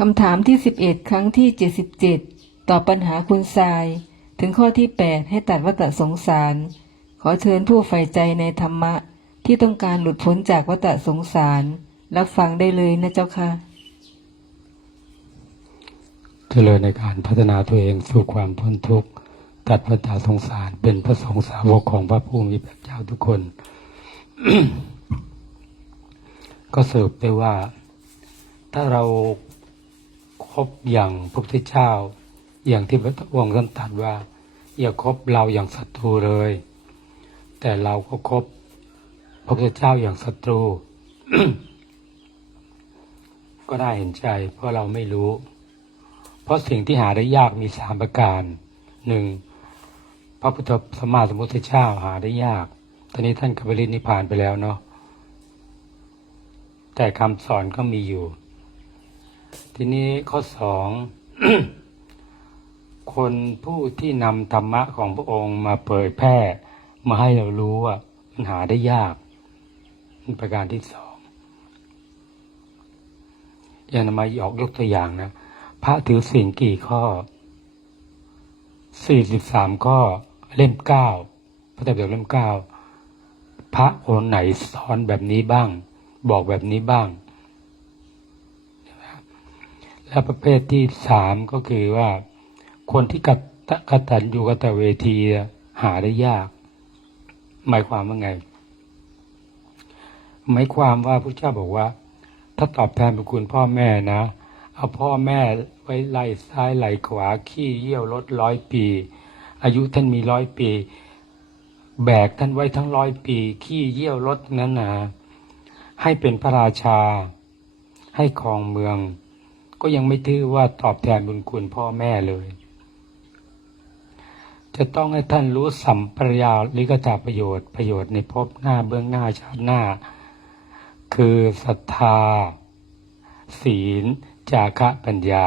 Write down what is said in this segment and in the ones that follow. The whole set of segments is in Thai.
คำถามที่ 11 ครั้งที่ 77 ตอบปัญหาคุณทราย ถึงข้อที่ 8 ให้ตัดวัฏสงสาร ขอเชิญผู้ใฝ่ใจในธรรมะ ที่ต้องการหลุดพ้นจากวัฏสงสาร รับฟังได้เลยนะเจ้าค่ะ เจริญในการพัฒนาตัวเองสู่ความพ้นทุกข์ตัดวัฏสงสารเป็นพระสงฆ์สาวกของพระผู้มีพระเจ้าทุกคน ก็สรุปได้ว่า ถ้าเรา ครบอย่างพระพุทธเจ้า อย่างที่พระองค์ท่านตรัสว่า อย่าคบเราอย่างศัตรูเลย แต่เราก็คบพระพุทธเจ้าอย่างศัตรู ก็ได้เห็นใจเพราะเราไม่รู้ เพราะสิ่งที่หาได้ยากมีสามประการหนึ่งพระพุทธสมมาสมพุทธเจ้าหาได้ยากตอนนี้ท่านกัปรินิพานไปแล้วเนาะแต่คำสอนก็มีอยู่ ทีนี้ข้อสองคนผู้ที่นำธรรมะของพระองค์มาเผยแพร่มาให้เรารู้ว่ามันหาได้ยากนี่ประการที่สองอย่างมายกยกตัวอย่างนะ พระถือศีลกี่ข้อสี่สิบสามข้อเล่มเก้าพระไตรปิฎกเล่มเก้าพระองค์ไหนสอนแบบนี้บ้าง บอกแบบนี้บ้าง แล้วประเภทที่สามก็คือว่า คนที่กตกตัญอยู่กตเวทีหาได้ยาก หมายความว่าไง หมายความว่าพระเจ้าบอกว่า ถ้าตอบแทนบุคุณพ่อแม่นะ เอาพ่อแม่ไว้ไล่ซ้ายไหล่ขวาขี้เยี่ยวรถร้อยปี อายุท่านมีร้อยปี แบกท่านไว้ทั้งร้อยปี ขี้เยี่ยวรถนั้นนะให้เป็นพระราชา ให้ครองเมือง ก็ยังไม่ถือว่าตอบแทนบุญคุณพ่อแม่เลย จะต้องให้ท่านรู้สัมปรยาลิกตาประโยชน์ประโยชน์ในภพหน้าเบื้องหน้าชาติหน้า คือศรัทธา ศีล จาคะปัญญา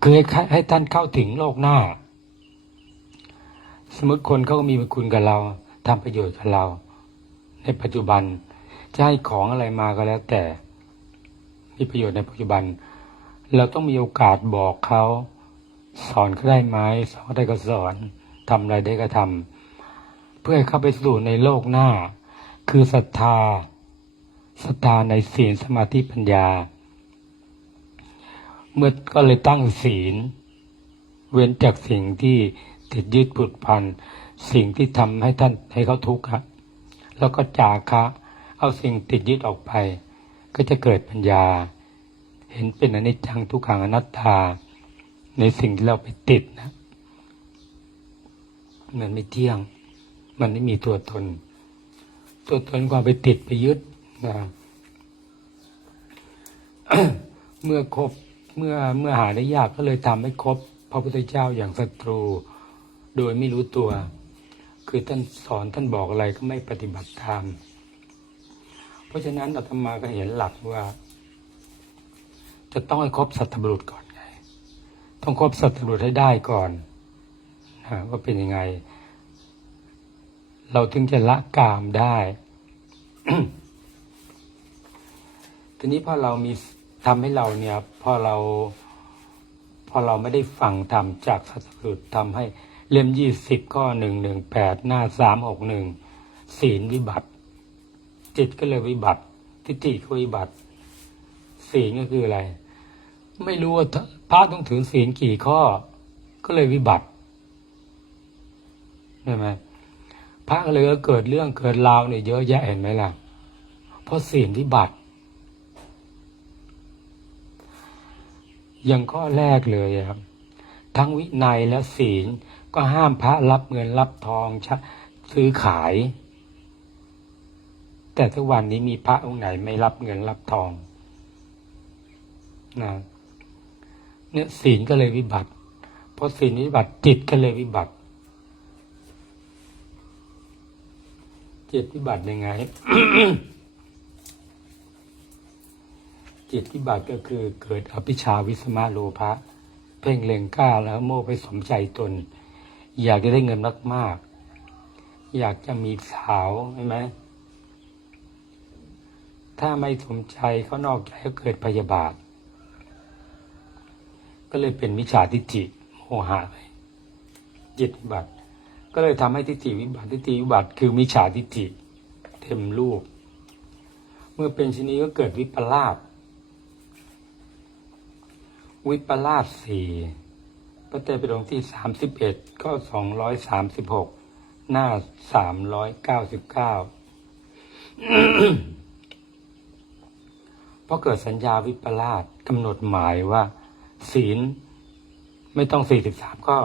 คือให้ท่านเข้าถึงโลกหน้า สมมติคนเขาก็มีคุณกับเราทำประโยชน์กับเรา ในปัจจุบันจะให้ของอะไรมาก็แล้วแต่ มีประโยชน์ในปัจจุบัน เราต้องมีโอกาสบอกเขาสอนเขาได้ไหมสอนเขาได้ก็สอนทำอะไรได้ก็ทำเพื่อให้เข้าไปสู่ในโลกหน้า คือศรัทธาศรัทธาในศีลสมาธิปัญญา เมื่อก็เลยตั้งศีล เว้นจากสิ่งที่ติดยึดผูดพันสิ่งที่ทำให้ท่านให้เขาทุกข์ครับแล้วก็จาคะ เอาสิ่งติดยึดออกไป ก็จะเกิดปัญญา เห็นเป็นอนิจจังทุกขังอนัตตา ในสิ่งที่เราไปติดนะ มันไม่เที่ยง มันไม่มีตัวตน ตัวตนความไปติดไปยึดนะเมื่อครบเมื่อเมื่อหาได้ยากก็เลยทำให้ครบพระพุทธเจ้าอย่างศัตรู โดยไม่รู้ตัว คือท่านสอนท่านบอกอะไรก็ไม่ปฏิบัติตาม เพราะฉะนั้นอาตมาก็เห็นหลักว่า จะต้องให้ครบสัตบุรุษก่อนไง ต้องครบสัตบุรุษให้ได้ก่อนนะว่าเป็นยังไง เราถึงจะละกามได้ทีนี้พอเรามีทำให้เราเนี่ยพอเราพอเราไม่ได้ฟังธรรมจากสัตบุรุษทำให้เล่มยี่สิบข้อหนึ่งหนึ่งแปดหน้าสามหกหนึ่งศีลวิบัติ จิตก็เลยวิบัติ ทิฏฐิก็วิบัติ ศีลก็คืออะไร ไม่รู้ว่าพระต้องถือศีลกี่ข้อ ก็เลยวิบัติใช่ไหมพระก็เลยก็เกิดเรื่องเกิดราวเนี่ยเยอะแยะเห็นไหมล่ะ เพราะศีลวิบัติอย่างข้อแรกเลยครับ ทั้งวินัยและศีลก็ห้ามพระรับเงินรับทองชซื้อขาย แต่ทุกวันนี้มีพระองค์ไหนไม่รับเงินรับทองนะเนี่ยศีลก็เลยวิบัติเพราะศีลวิบัติจิตก็เลยวิบัติ จิตวิบัติยังไง จิตวิบัติก็คือเกิดอภิชาวิสมาโลภะเพ่งเล็งกล้าแล้วโม่ไปสมใจตน อยากจะได้เงินมากๆ อยากจะมีสาวใช่ไหม ถ้าไม่สมใจเขานอกใจก็เกิดพยาบาท ก็เลยเป็นมิจฉาทิฏฐิโมหะไปจิตวิบัติ ก็เลยทำให้ทิฏฐิวิบัติทิฏฐิวิบัติ คือมิจฉาทิฏฐิเต็มรูป เมื่อเป็นชนนี้ก็เกิดวิปลาสวิปลาสสี่พระเตปิฎกที่สามสิบเอ็ดก็สองร้อยสามสิบหกหน้าสามร้อยเก้าสิบเก้า ราะเกิดสัญญาวิปลาสกำหนดหมายว่า ศีลไม่ต้องสี่สิบสามข้อ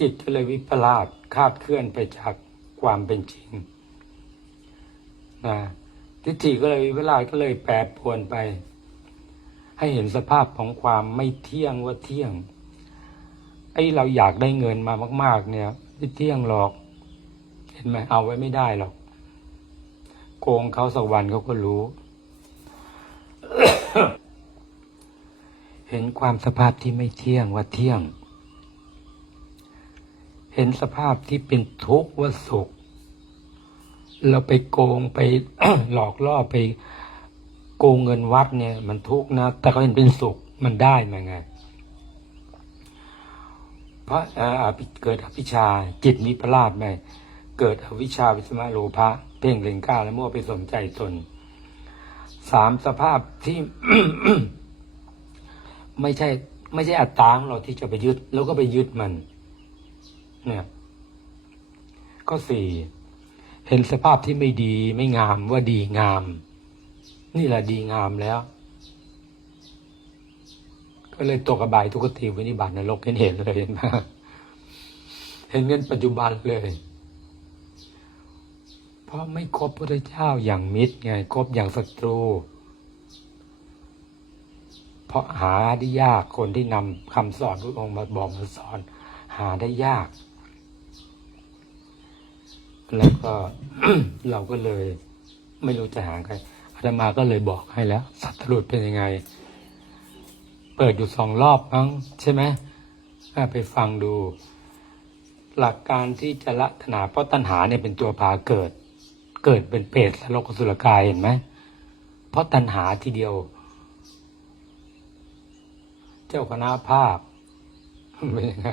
จิตก็เลยวิปลาสคาดเคลื่อนไปจากความเป็นจริงนะทิฏฐิก็เลยวิปลาสก็เลยแปรปรวนไป ให้เห็นสภาพของความไม่เที่ยงว่าเที่ยงไอ้เราอยากได้เงินมามาก ๆ เนี่ยไม่เที่ยงหรอก เห็นไหมเอาไว้ไม่ได้หรอก โกงเขาสักวันเขาก็รู้ เห็นความสภาพที่ไม่เที่ยงว่าเที่ยง เห็นสภาพที่เป็นทุกข์ว่าสุข เราไปโกงไปหลอกล่อไปโกงเงินวัดเนี่ย มันทุกข์นะ แต่เขาเห็นเป็นสุขมันได้มาไง เพราะเกิดอภิชาจิตวิปลาสไหมเกิดอวิชาวิสมาโลภะเพ่งเล็งกล้าและมั่วไปสนใจตน สามสภาพที่ไม่ใช่ ไม่ใช่อัตตาของเราที่จะไปยึด แล้วก็ไปยึดมัน เนี่ย ก็สี่เห็นสภาพที่ไม่ดีไม่งามว่าดีงาม นี่แหละดีงามแล้ว ก็เลยตกอบายทุกขติวินิบาตนรกเห็นเห็นเลยเห็นไหมเห็นเงินปัจจุบันเลย เพราะไม่คบพระเจ้าอย่างมิตรไงคบอย่างศัตรู เพราะหาได้ยากคนที่นำคำสอนพระองค์มาบอกมาสอน หาได้ยาก แล้วก็เราก็เลย ไม่รู้จะหาใครอาตมาก็เลยบอกให้แล้ว สัตว์รุดเป็นยังไง เปิดอยู่สองรอบมั้งใช่ไหมไปฟังดู หลักการที่จะละตัณหาเพราะตัณหาเนี่ยเป็นตัวพาเกิด เกิดเป็นเปรตและโลกสุรกายเห็นไหม เพราะตัณหาทีเดียว เจ้าคณะภาพเป็นยังไง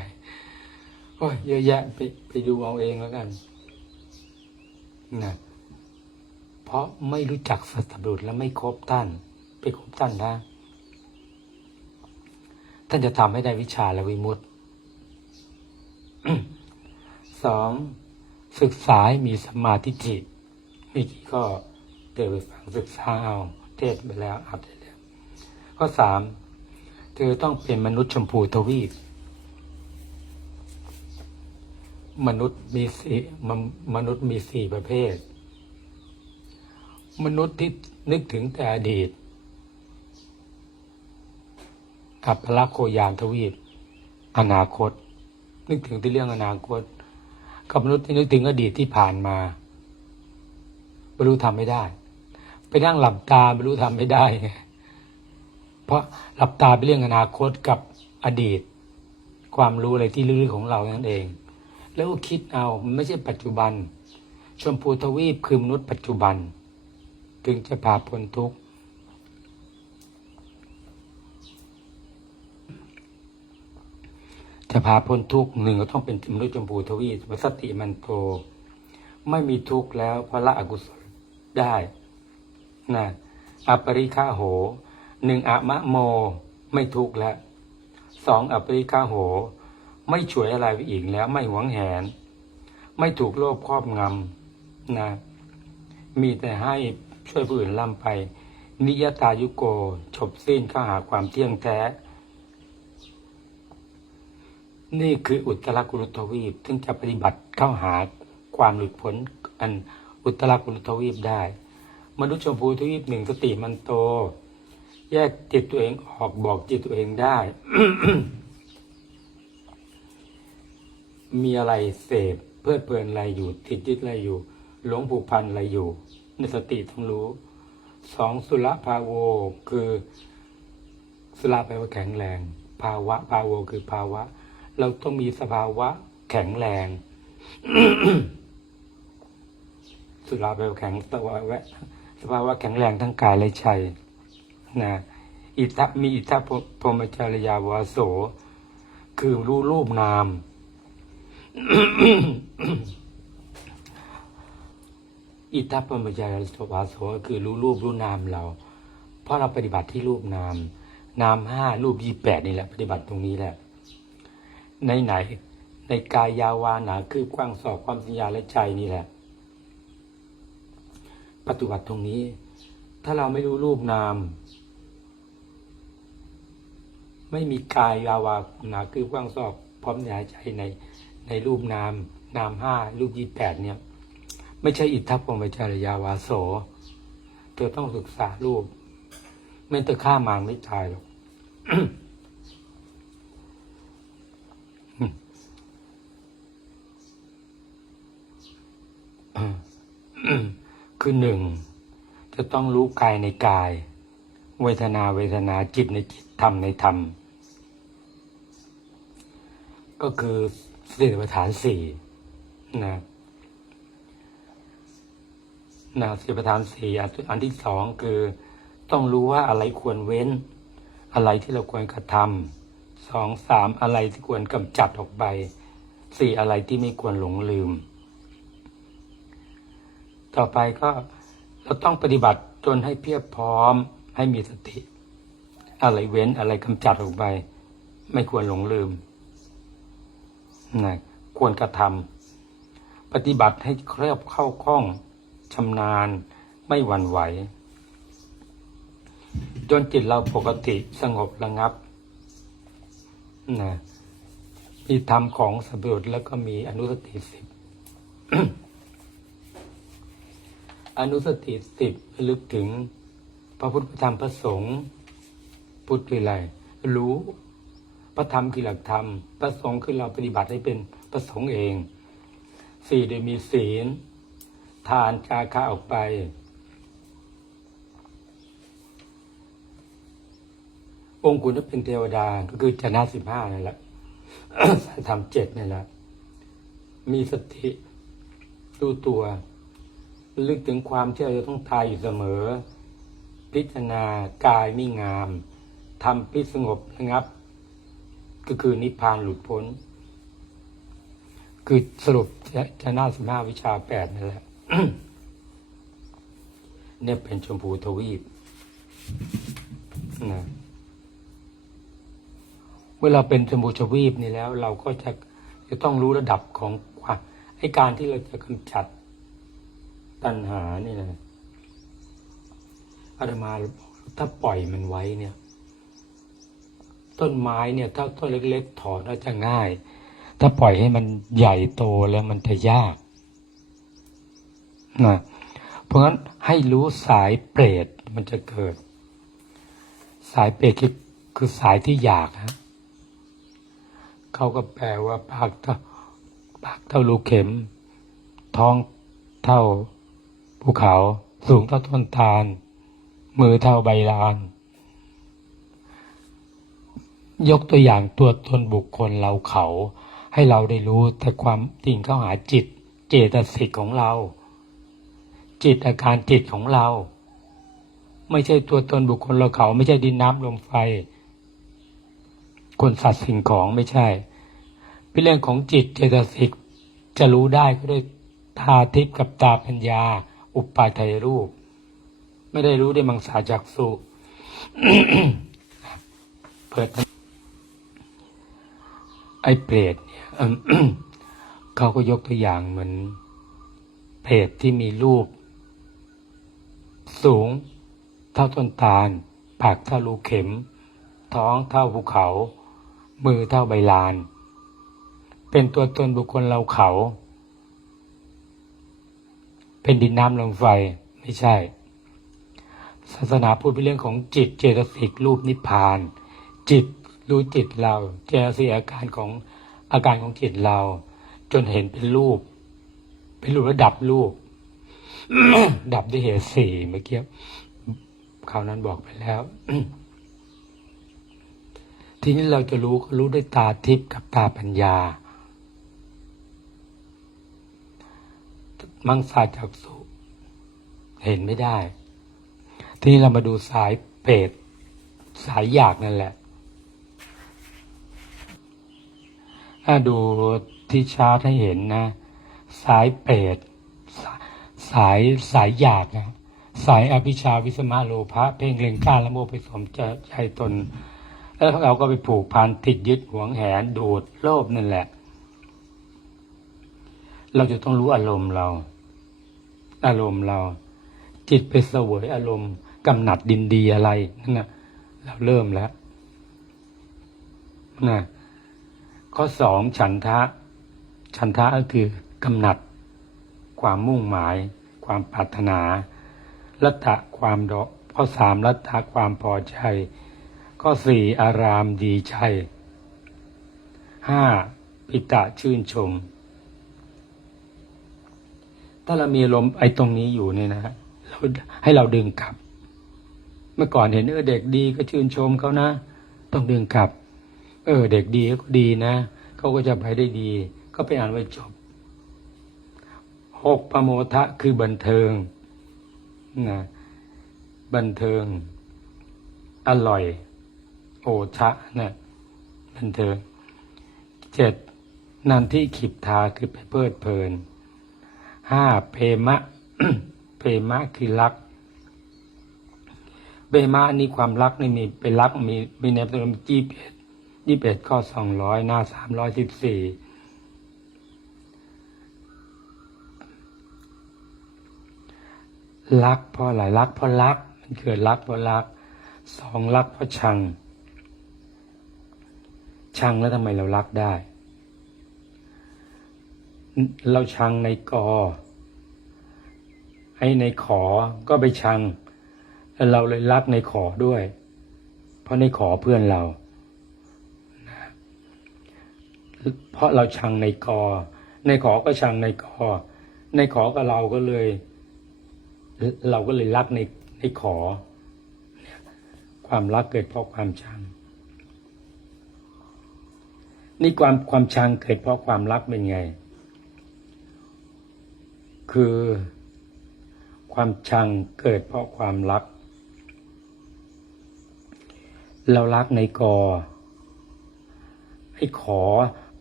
โอ้ยเยอะแยะไปไปดูเอาเองแล้วกันนะเพราะไม่รู้จักสัตบุรุษและไม่คบท่าน ไปคบท่านนะท่านจะทำให้ได้วิชาและวิมุตติสองศึกษาให้มีสมาธิฏฐิ มีกี่ก็เดินไปฟังศึกษาเอาเทศไปแล้วอัดไปแล้วข้อสามเธอต้องเป็นมนุษย์ชมพูทวีป มนุษย์มีสี่มนมนุษย์มีสี่ประเภท มนุษย์ที่นึกถึงแต่อดีตอัปลักโคยานทวีป อนาคต นึกถึงที่เรื่องอนาคต กับมนุษย์ที่นึกถึงอดีตที่ผ่านมา บรรลุทำไม่ได้ ไปนั่งหลับตาบรรลุทำไม่ได้ไงเพราะหลับตาเป็นเรื่องอนาคตกับอดีต ความรู้อะไรที่ลึกๆของเรานั่นเอง แล้วคิดเอามันไม่ใช่ปัจจุบัน ชมพูทวีปคือมนุษย์ปัจจุบัน ถึงจะพาพ้นทุกข์จะพาพ้นทุกข์หนึ่งก็ต้องเป็นมนุษย์ชมพูทวีปสติมันโตไม่มีทุกข์แล้วพระละอกุศล ได้นะอปริฆาโหหนึ่งอะมะโมไม่ทุกข์แล้วสองอปริฆาโห ไม่ช่วยอะไรไปอีกแล้วไม่หวงแหน ไม่ถูกโลภครอบงำนะมีแต่ให้ช่วยผู้อื่นล่ำไป นิยตายุโกจบสิ้นข้าหาความเที่ยงแท้ นี่คืออุตตรกุรุทวีปซึ่งจะปฏิบัติเข้าหาความหลุดพ้นอัน อุตตรกุรุทวีปได้ มนุษย์ชมพูทวีปหนึ่งสติมันโต แยกจิตตัวเองออกบอกจิตตัวเองได้ มีอะไรเสพเพลิดเพลินอะไรอยู่ ติดยึดอะไรอยู่ หลงผูกพันอะไรอยู่ ในสติต้องรู้สองสุรภาโวคือสุรแปลว่าแข็งแรง ภาวะภาโวคือภาวะ เราต้องมีสภาวะแข็งแรง สุราแปลว่าแข็งสภาวะสภาวะแข็งแรงทั้งกายและใจนะอิทธะมีอิทธะพรมจริยาวาโส คือรู้รูปนาม อิทธะพรมจริยวาโสคือรู้รูปรู้นามเรา เพราะเราปฏิบัติที่รูปนาม นามห้ารูปยี่แปดนี่แหละ ปฏิบัติตรงนี้แหละ ในไหน ในกายยาวาหนาคืบกว้างศอกความสัญญาและใจนี่แหละ ปฏิบัติตรงนี้ ถ้าเราไม่รู้รูปนาม ไม่มีกายยาวานาคืบกว้างศอกพร้อมสัญญาใจในในรูปนาม นามห้ารูปยี่แปดเนี่ย ไม่ใช่อิทธัพพรหมจรยาวาโส เธอต้องศึกษารูปไม่เธอฆ่ามารไม่ตายหรอก คือหนึ่งจะต้องรู้กายในกาย เวทนาเวทนาจิตในจิตธรรมในธรรม ก็คือสติปัฏฐานสี่นะนะสติปัฏฐานสี่อันอันที่สองคือต้องรู้ว่าอะไรควรเว้น อะไรที่เราควรกระทำสองสามอะไรที่ควรกำจัดออกไปสี่อะไรที่ไม่ควรหลงลืม ต่อไปก็เราต้องปฏิบัติจนให้เพียบพร้อมให้มีสติ อะไรเว้นอะไรกำจัดออกไป ไม่ควรหลงลืมนะควรกระทำปฏิบัติให้เคลียบเข้าคล่องชำนาญไม่หวั่นไหว จนจิตเราปกติสงบระงับนะมีธรรมของสมบุตแล้วก็มีอนุสติสิบ อนุสติสิบลึกถึง พระพุทธธรรมพระสงฆ์พุทธคืออะไรรู้ พระธรรมคือหลักธรรม พระสงฆ์คือเราปฏิบัติให้เป็นพระสงฆ์เองสี่โดยมีศีล ทานจาคะออกไปองคุณถ้าเป็นเทวดาก็คือจนะสิบห้านั่นแหละสายธรรมเจ็ดนี่แหละมีสติรู้ตัว ลึกถึงความที่เราจะต้องทายอยู่เสมอ พิจารณากายไม่งามทำพิสงบระงับ ก็คือนิพพานหลุดพ้น คือสรุปจะน่าสิบห้าวิชาแปดนั่นแหละเนี่ยเป็นชมพูทวีปนะเวลาเป็นชมพูทวีปนี่แล้ว เราก็จะจะต้องรู้ระดับของความไอการที่เราจะกำจัด ตัณหานี่นะอาตมาถ้าปล่อยมันไว้เนี่ย ต้นไม้เนี่ย ถ้าต้นเล็ก ๆ ถอนน่าจะง่าย ถ้าปล่อยให้มันใหญ่โตแล้วมันจะยากนะเพราะงั้นให้รู้สายเปรตมันจะเกิด สายเปรตคือคือสายที่อยากฮะเขาก็แปลว่าปากเท่าปากเท่าลูกเข็ม ท้องเท่า ภูเขาสูงเท่าต้นตาล มือเท่าใบลาน ยกตัวอย่างตัวตนบุคคลเราเขา ให้เราได้รู้แต่ความจริงเข้าหาจิต เจตสิกของเรา จิตอาการจิตของเรา ไม่ใช่ตัวตนบุคคลเราเขา ไม่ใช่ดินน้ำลมไฟ คนสัตว์สิ่งของไม่ใช่ เป็นเรื่องของจิตเจตสิกจะรู้ได้ก็ด้วยตาทิพย์กับตาปัญญา อุปาทัยรูป ไม่ได้รู้ได้มังสาจักสุเปิดไอ้เปรตเนี่ยเขาก็ยกตัวอย่างเหมือนเปรตที่มีรูป สูง เท่าต้นตาล ปากเท่าลูกเข็ม ท้องเท่าภูเขา มือเท่าใบลาน เป็นตัวตนบุคคลเราเขา เป็นดินน้ำลมไฟไม่ใช่ ศาสนาพูดเป็นเรื่องของจิตเจตสิกรูปนิพพาน จิตรู้จิตเรา เจตสิกอาการของอาการของจิตเรา จนเห็นเป็นรูป เป็นรูประดับรูป ดับด้วยเหตุสี่เมื่อกี้คราวนั้นบอกไปแล้วทีนี้เราจะรู้รู้ด้วยตาทิพย์กับตาปัญญา มังสาจักสุเห็นไม่ได้ ทีนี้เรามาดูสายเปรตสายหยากนั่นแหละ ถ้าดูที่ชาร์ตให้เห็นนะ สายเปรตสาสายสายหยากนะสายอภิชาวิสมาโลภะเพ่งเล็งกล้าละโมไปสมใจใจตน แล้วเราก็ไปผูกพันติดยึดหวงแหนดูดโลภนั่นแหละ เราจะต้องรู้อารมณ์เรา อารมณ์เรา จิตไปเสวยอารมณ์กำหนัดดินดีอะไรนั่นนะเราเริ่มแล้วนะข้อสองฉันทะ ฉันทะก็คือกำหนัด ความมุ่งหมาย ความปรารถนาลัทธะความดอกข้อสามลัทธะความพอใจข้อสี่อารามดีใจห้าปิตะชื่นชม ถ้าเรามีลมไอ้ตรงนี้อยู่เนี่ยนะเราให้เราดึงกลับ เมื่อก่อนเห็นเออเด็กดีก็ชื่นชมเขานะ ต้องดึงกลับ เออ เด็กดีก็ดีนะเขาก็จะไปได้ดี ก็ไปอ่านไว้จบหกปโมทะคือบันเทิงนะบันเทิง อร่อย โอชะนะบันเทิงเจ็ดนันที่ขิบทาคือไปเพลิดเพลิน ห้าเพมะ เพมะคือรักเบมะนี่ความรักนี่มีเป็นรักมีมีในตัวมียี่สิบเอ็ดยี่สิบเอ็ดข้อสองร้อยหน้าสามร้อยสิบสี่รักเพราะอะไรรักเพราะรัก มันเกิดรักเพราะรักสองรักเพราะชัง ชังแล้วทำไมเรารักได้ เราชังในกอให้ในขอก็ไปชัง เราเลยรักในขอด้วย เพราะในขอเพื่อนเรา เพราะเราชังในกอ ในขอก็ชังในกอ ในขอกับเราก็เลย เราก็เลยรักในในขอ ความรักเกิดเพราะความชัง นี่ความความชังเกิดเพราะความรักเป็นไง คือ ความชังเกิดเพราะความรัก เรารักในกอให้ขอ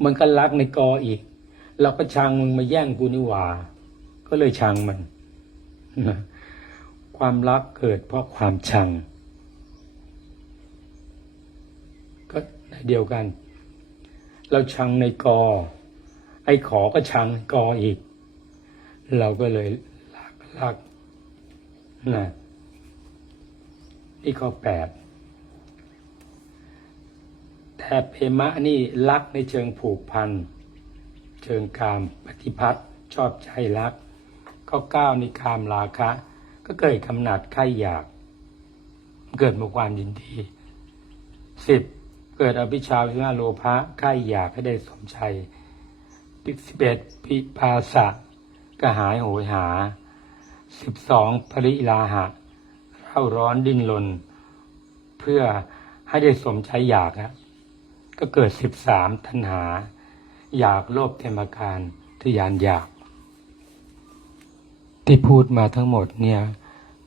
มันก็รักในกออีก เราก็ชังมึงมาแย่งกูนี่หว่า ก็เลยชังมัน ความรักเกิดเพราะความชัง ก็เดียวกัน เราชังในกอ ไอ้ขอก็ชังกออีก เราก็เลยรักรักนะนี่ข้อแปดแต่เพมะนี่รักในเชิงผูกพัน เชิงกามปฏิพัตชอบใจรัก ข้อเก้านี่กามราคะ ก็เกิดกำหนัดใครอยาก เกิดมาความยินดีสิบเกิดอภิชาวิมาโลภะใครอยากให้ได้สมใจสิบเอ็ดพิปาสะ ระหายโหยหาสิบสองปริลาหะเร่าร้อนดิ้นรนเพื่อให้ได้สมใจอยากอะก็เกิดสิบสามตัณหา อยากโลภเทมการทยานอยาก ที่พูดมาทั้งหมดเนี่ย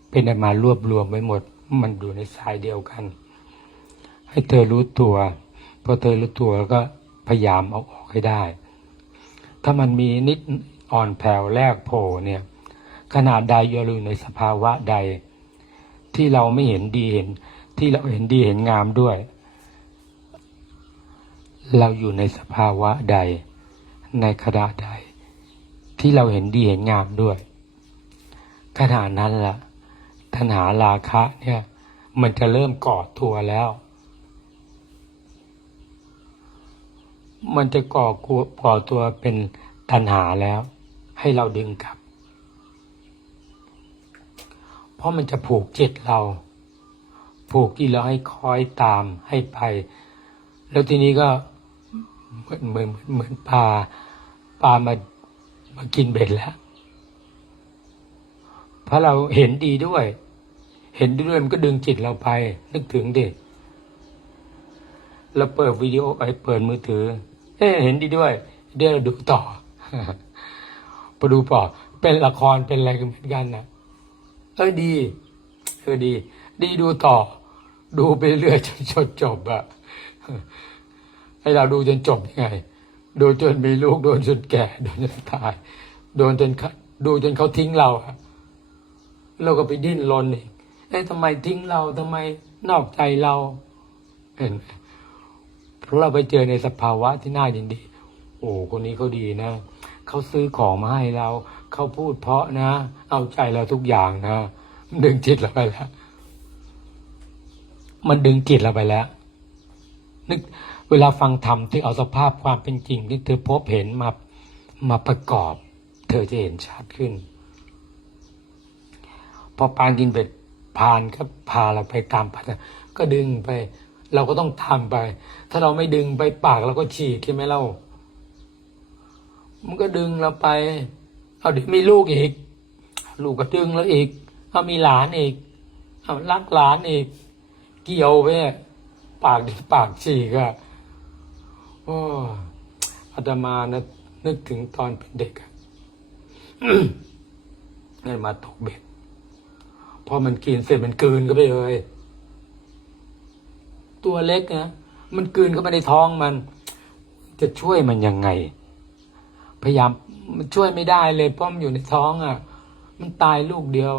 เป็นมารวบรวมไว้หมด มันอยู่ในสายเดียวกัน ให้เธอรู้ตัวพอเธอรู้ตัวแล้วก็พยายามเอาออกให้ได้ ถ้ามันมีนิด อ่อนแผ่วแรกโผล่เนี่ยขนาดใดอยู่ในสภาวะใด ที่เราไม่เห็นดีเห็น ที่เราเห็นดีเห็นงามด้วย เราอยู่ในสภาวะใด ในขณะใด ที่เราเห็นดีเห็นงามด้วยขณะนั้นละ่ะตัณหาราคะเนี่ย มันจะเริ่มก่อตัวแล้ว มันจะก่อกัวก่อตัวเป็นตัณหาแล้ว ให้เราดึงกลับ เพราะมันจะผูกจิตเรา ผูกที่เราให้คอยตามให้ไป แล้วทีนี้ก็เหมือนเหมือนเหมือนปลาปลามามากินเบ็ดแล้ว เพราะเราเห็นดีด้วย เห็นดีด้วยมันก็ดึงจิตเราไป นึกถึงดิเราเปิดวิดีโอไอเปิดมือถือ เอ๊เห็นดีด้วย เดี๋ยวเราดูต่อ พอดูต่อเป็นละครเป็นอะไรกันเหมือนกันนะเอ้ยดีอดี ดีดูต่อ ดูไปเรื่อยจนจนจบอะให้เราดูจนจบยังไงดูจนมีลูก โดนจนแก่โดนจนตาย โดนจนเขาดูจนเขาทิ้งเราเราก็ไปดิ้นรนอีกเอ้ทำไมทิ้งเราทำไมนอกใจเรา เห็นเพราะเราไปเจอในสภาวะที่น่ายินดี โอ้คนนี้เขาดีนะ เขาซื้อของมาให้เรา เขาพูดเพราะนะ เอาใจเราทุกอย่างนะมันดึงจิตเราไปแล้ว มันดึงจิตเราไปแล้ว นึก เวลาฟังธรรมที่เอาสภาพความเป็นจริงที่เธอพบเห็นมามาประกอบ เธอจะเห็นชัดขึ้น พอปานกินเป็ดพานก็พาเราไปตามพัฒก็ดึงไป เราก็ต้องทำไป ถ้าเราไม่ดึงไปปากเราก็ฉีกใช่ไหมเล่า มันก็ดึงเราไป เอาเดี๋ยวมีลูกอีก ลูกก็ดึงแล้วอีก เอามีหลานอีก เอารักหลานอีก เกี่ยวไปปากดิปากฉีกอะโอ้อาตมานะนึกถึงตอนเป็นเด็กอะนั่นมาตกเบ็ด พอมันกินเสร็จมันกืนก็ไปเลย ตัวเล็กนะมันกืนเข้าไปในท้องมัน จะช่วยมันยังไง พยายามมันช่วยไม่ได้เลยเพราะมันอยู่ในท้องอะ มันตายลูกเดียว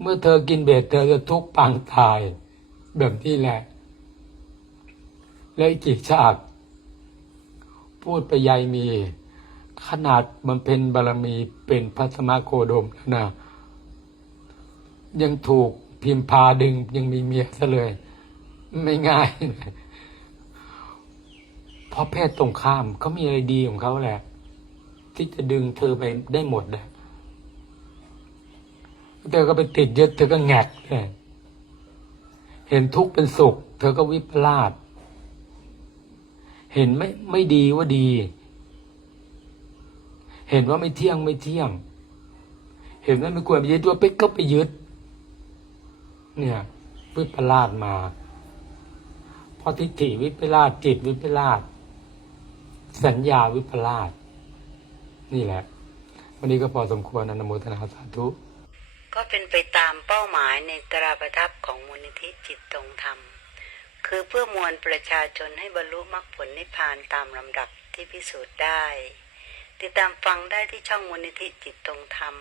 เมื่อเธอกินเบ็ดเธอจะทุกข์ปางตาย แบบที่แหละ แล้วอีกชาติพูดไปยายมี ขนาดมันเป็นบารมีเป็นพระสมาโคดมแล้วนะยังถูกพิมพาดึงยังมีเมียซะเลย ไม่ง่ายเพราะเพศตรงข้ามเขามีอะไรดีของเขาแหละ ที่จะดึงเธอไปได้หมดเลยเธอก็ไปติดยึดเธอก็แงกเลยเห็นทุกข์เป็นสุข เธอก็วิปลาสเห็นไม่ไม่ดีว่าดี เห็นว่าไม่เที่ยงไม่เที่ยง เห็นว่าไม่ควรไปยึดว่าไปก็ไปยึด เนี่ยวิปลาสมาพอทิฏฐิวิปลาสจิตวิปลาสสัญญาวิปลาส นี่แหละ วันนี้ก็พอสมควรอนุโมทนาสาธุ ก็เป็นไปตามเป้าหมายในตราประทับของมูลนิธิจิตตรงธรรม คือเพื่อมวลประชาชนให้บรรลุมรรคผลนิพพานตามลำดับที่พิสูจน์ได้ ติดตามฟังได้ที่ช่องมูลนิธิจิตตรงธรรม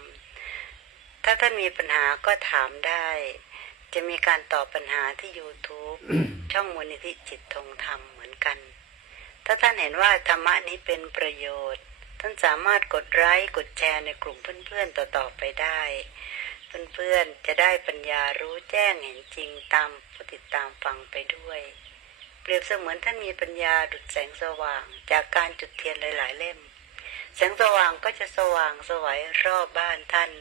ถ้าท่านมีปัญหาก็ถามได้ จะมีการตอบปัญหาที่ YouTube ช่องมูลนิธิจิตตรงธรรมเหมือนกัน ถ้าท่านเห็นว่าธรรมะนี้เป็นประโยชน์ ท่านสามารถกดไลค์กดแชร์ในกลุ่มเพื่อนๆต่อๆไปได้ เพื่อนๆจะได้ปัญญารู้แจ้งเห็นจริงตามผู้ติดตามฟังไปด้วย เปรียบเสมือนท่านมีปัญญาดุจแสงสว่างจากการจุดเทียนหลายๆเล่ม แสงสว่างก็จะสว่างสวัยรอบบ้านท่าน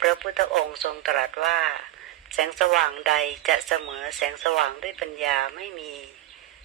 พระพุทธองค์ทรงตรัสว่า แสงสว่างใดจะเสมอแสงสว่างด้วยปัญญาไม่มี